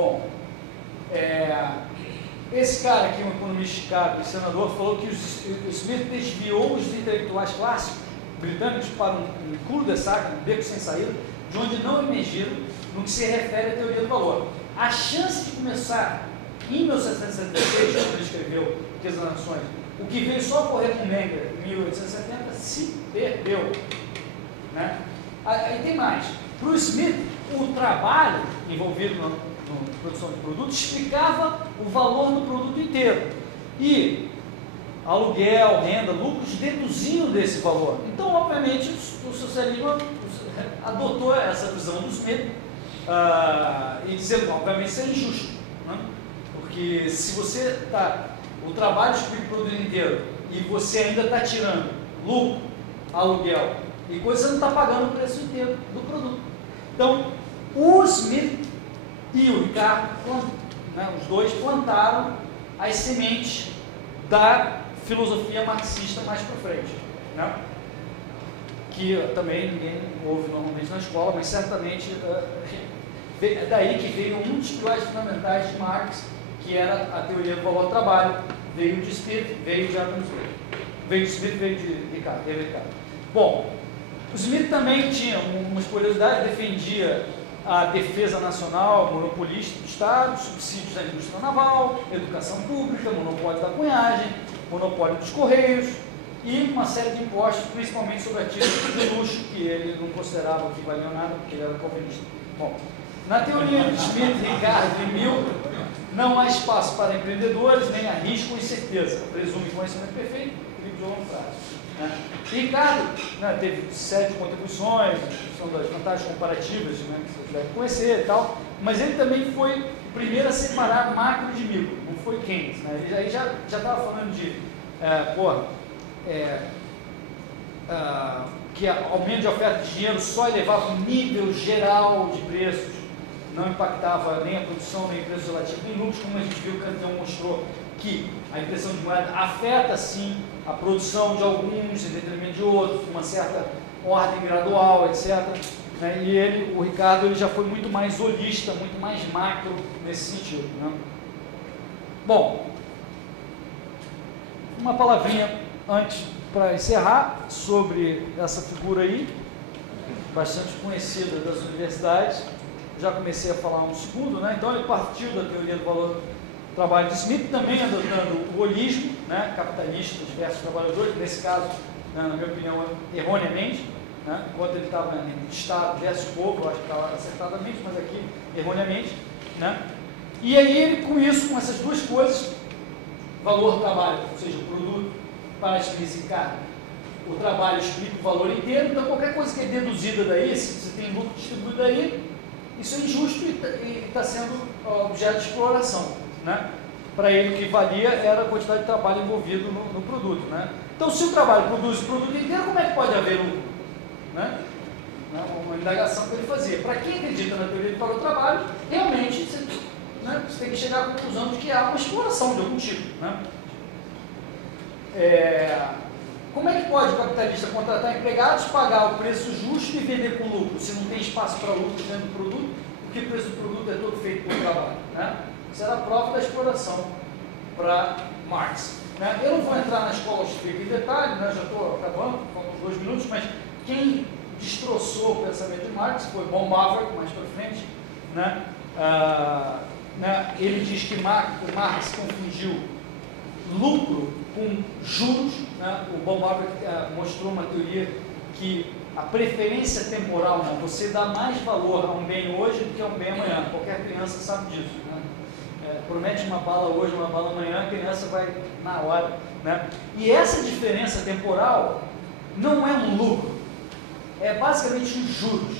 Bom, esse cara aqui, um economista de Chicago, senador, falou que o Smith desviou os intelectuais clássicos britânicos para um cul-de-sac, um beco sem saída, de onde não emergiram no que se refere à teoria do valor. A chance de começar em 1776, quando ele escreveu Riqueza das Nações, o que veio só ocorrer com Menger em 1870, se perdeu. Né? Aí tem mais. Para o Smith, o trabalho envolvido na produção de produto explicava o valor do produto inteiro. E aluguel, renda, lucros deduziam desse valor. Então, obviamente, o socialismo adotou essa visão do Smith e dizendo, obviamente, isso é injusto. Né? Porque se você o trabalho explica o produto inteiro e você ainda está tirando lucro, aluguel e coisa, você não está pagando o preço inteiro do produto. Então, o Smith e o Ricardo, os dois plantaram as sementes da filosofia marxista mais para frente, né? Que também ninguém ouve normalmente na escola, mas certamente é daí que veio um dos pilares fundamentais de Marx, que era a teoria do valor-trabalho, veio de Smith, veio de Adam Smith, veio de Smith, veio de Ricardo. Bom, o Smith também tinha umas curiosidades, defendia a defesa nacional, monopolista do Estado, subsídios da indústria naval, educação pública, monopólio da cunhagem, monopólio dos correios e uma série de impostos, principalmente sobre ativos de luxo, que ele não considerava que valiam nada, porque ele era calvinista. Bom, na teoria de Smith, Ricardo e Milton, não há espaço para empreendedores, nem há risco e incerteza. Presume conhecimento perfeito, livro de longo prazo. Ricardo teve 7 contribuições, são das vantagens comparativas, que vocês devem conhecer e tal, mas ele também foi o primeiro a separar macro de micro, não foi Keynes. Ele aí já estava falando de que aumento de oferta de dinheiro só elevava o nível geral de preços, não impactava nem a produção, nem o preço relativo, nem lucros, como a gente viu, o Cantão mostrou que a impressão de moeda afeta sim a produção de alguns em detrimento de outros, uma certa ordem gradual, etc. E o Ricardo, ele já foi muito mais holista, muito mais macro nesse sentido. Né? Bom, uma palavrinha antes para encerrar sobre essa figura aí, bastante conhecida das universidades. Já comecei a falar um segundo, né? Então ele partiu da teoria do valor trabalho de Smith, também adotando o holismo, né, capitalista versus trabalhadores, nesse caso, na minha opinião, erroneamente, né, enquanto ele estava em Estado versus povo, eu acho que estava acertadamente, mas aqui erroneamente, né, e aí ele, com isso, com essas duas coisas, valor trabalho, ou seja, o produto para explicitar o trabalho explica o valor inteiro, então qualquer coisa que é deduzida daí, se você tem lucro distribuído daí, isso é injusto e está sendo objeto de exploração. Né? Para ele o que valia era a quantidade de trabalho envolvido no produto. Né? Então, se o trabalho produz o produto inteiro, como é que pode haver lucro? Né? Uma indagação que ele fazia. Para quem acredita na teoria do trabalho, realmente você tem que chegar à conclusão de que há uma exploração de algum tipo. Né? Como é que pode o capitalista contratar empregados, pagar o preço justo e vender com lucro, se não tem espaço para lucro dentro do produto, porque o preço do produto é todo feito por trabalho? Né? Isso era a prova da exploração para Marx. Né? Eu não vou entrar na escola austríaca em detalhe, né? Já estou acabando, faltam 2 minutos, mas quem destroçou o pensamento de Marx foi Baumgarten, mais para frente. Né? Ele diz que o Marx confundiu lucro com juros. Né? O Baumgarten mostrou uma teoria que a preferência temporal, né? Você dá mais valor a um bem hoje do que a um bem amanhã. Qualquer criança sabe disso. Né? Promete uma bala hoje, uma bala amanhã, a criança vai na hora. Né? E essa diferença temporal não é um lucro, é basicamente os juros.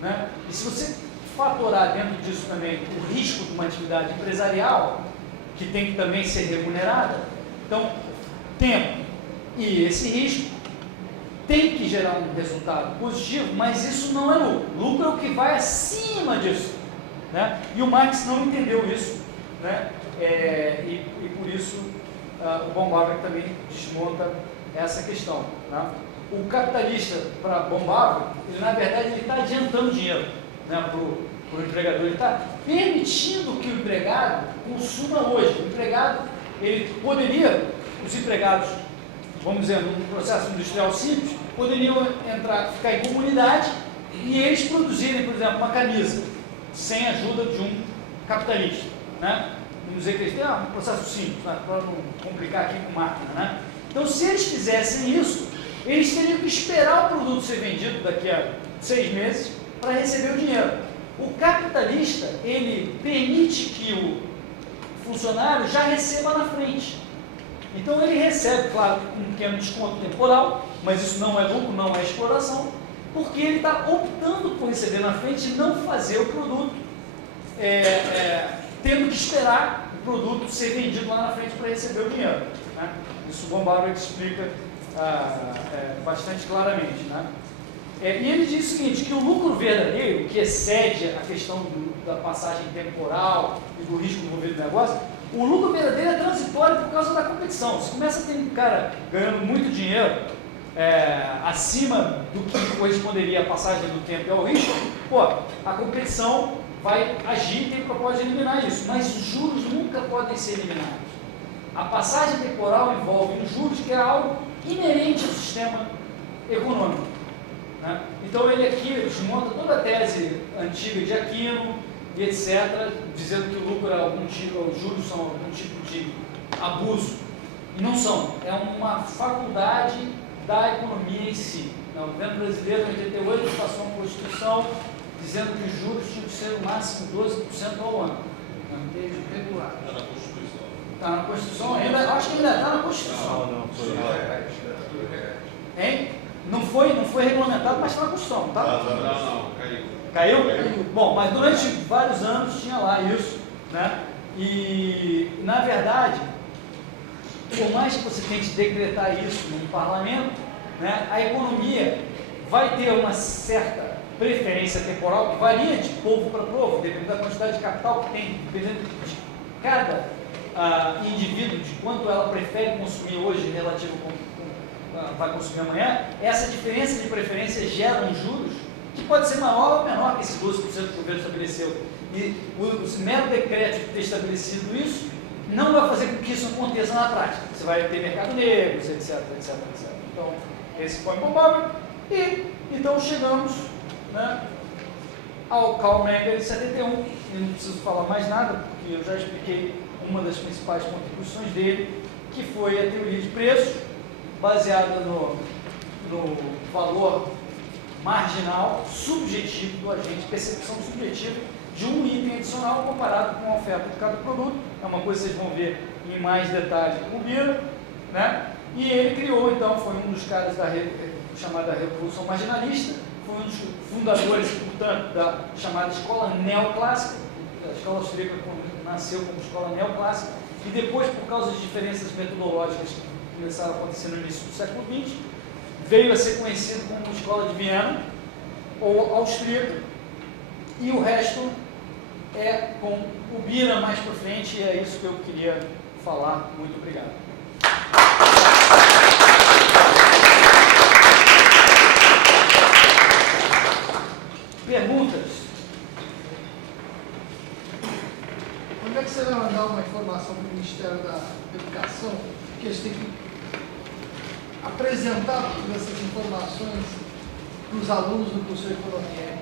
Né? E se você fatorar dentro disso também o risco de uma atividade empresarial, que tem que também ser remunerada, então, tempo e esse risco tem que gerar um resultado positivo, mas isso não é lucro. Lucro é o que vai acima disso. Né? E o Marx não entendeu isso. Né? E por isso o Baumgarten também desmonta essa questão. Né? O capitalista, para Baumgarten, ele na verdade está adiantando dinheiro, né, para o para o empregador. Ele está permitindo que o empregado consuma hoje. O empregado, ele poderia, os empregados, vamos dizer, num processo industrial simples, poderiam ficar em comunidade e eles produzirem, por exemplo, uma camisa sem a ajuda de um capitalista, né? Vamos dizer que eles têm um processo simples, né? Para não complicar aqui com máquina, né? Então, se eles fizessem isso, eles teriam que esperar o produto ser vendido daqui a 6 meses para receber o dinheiro. O capitalista, ele permite que o funcionário já receba na frente. Então, ele recebe, claro, um pequeno desconto temporal, mas isso não é lucro, não é exploração, porque ele está optando por receber na frente e não fazer o produto, tendo que esperar o produto ser vendido lá na frente para receber o dinheiro, né? Isso o Von Bauer explica bastante claramente, né? E ele diz o seguinte, que o lucro verdadeiro, que excede a questão da passagem temporal e do risco envolvido no negócio, o lucro verdadeiro é transitório por causa da competição. Se começa a ter um cara ganhando muito dinheiro, acima do que corresponderia à passagem do tempo e ao risco, a competição vai agir e tem propósito de eliminar isso, mas os juros nunca podem ser eliminados. A passagem temporal envolve os juros, que é algo inerente ao sistema econômico, né? Então ele aqui desmonta toda a tese antiga de Aquino e etc., dizendo que o lucro é algum tipo, os juros são algum tipo de abuso, e não são, é uma faculdade da economia em si. O governo brasileiro, em 88, passou uma Constituição dizendo que os juros tinham que ser no máximo 12% ao ano. Desde regular. Está na Constituição. Está na Constituição? Acho que ainda está na Constituição. Não, foi. Hein? Não foi regulamentado, mas está na Constituição, tá? Não, Caiu? Bom, mas durante vários anos tinha lá isso, né? E, na verdade, por mais que você tente decretar isso no parlamento, né, a economia vai ter uma certa preferência temporal que varia de povo para povo, dependendo da quantidade de capital que tem, dependendo de cada indivíduo, de quanto ela prefere consumir hoje relativo com vai consumir amanhã. Essa diferença de preferência gera uns juros que pode ser maior ou menor que esse 12% que o governo estabeleceu. E o mero decreto de ter estabelecido isso não vai fazer com que isso aconteça na prática. Você vai ter mercado negro, etc. Então, esse foi o Bob. E então chegamos, né, ao Karl Menger em 71. Eu não preciso falar mais nada, porque eu já expliquei uma das principais contribuições dele, que foi a teoria de preço, baseada no valor marginal subjetivo do agente, percepção subjetiva de um item adicional comparado com a oferta de cada produto. É uma coisa que vocês vão ver em mais detalhe com o Bira, né? E ele criou, então, foi um dos caras da chamada Revolução Marginalista, foi um dos fundadores, portanto, da chamada Escola Neoclássica. A escola austríaca nasceu como escola neoclássica e depois, por causa de diferenças metodológicas que começaram a acontecer no início do século XX, veio a ser conhecido como Escola de Viena ou austríaca, e o resto é com o Bira mais para frente, e é isso que eu queria falar. Muito obrigado. Perguntas? Quando é que você vai mandar uma informação para o Ministério da Educação, que eles têm que apresentar todas essas informações para os alunos do curso de Economia?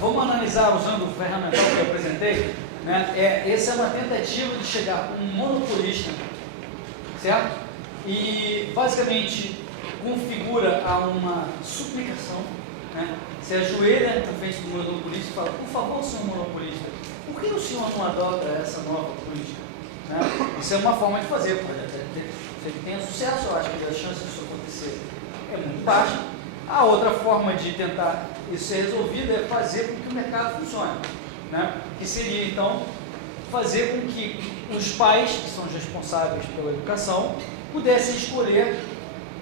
Vamos analisar usando o ferramental que eu apresentei, né? Essa é uma tentativa de chegar com um monopolista, certo? E basicamente configura a uma suplicação, né? Se ajoelha na frente do monopolista e fala: por favor, senhor monopolista, por que o senhor não adota essa nova política? Né? Isso é uma forma de fazer, pode até ter, se ele tenha sucesso, eu acho que a chance disso acontecer é muito baixa. A outra forma de tentar isso ser resolvido é fazer com que o mercado funcione, né? Que seria, então, fazer com que os pais, que são os responsáveis pela educação, pudessem escolher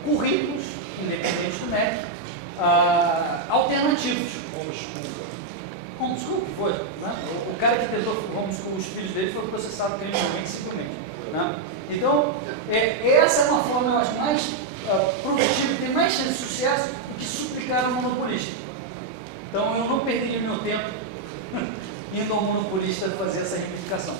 currículos, independentes do MEC, alternativos. Homeschool, que foi, né? O cara que tentou homeschool os filhos dele foi processado criminalmente, simplesmente, né? Então, essa é uma forma, eu acho, mais produtiva, tem mais chance de sucesso do que suplicar ao monopolista. Então, eu não perderia meu tempo indo ao monopolista fazer essa reivindicação.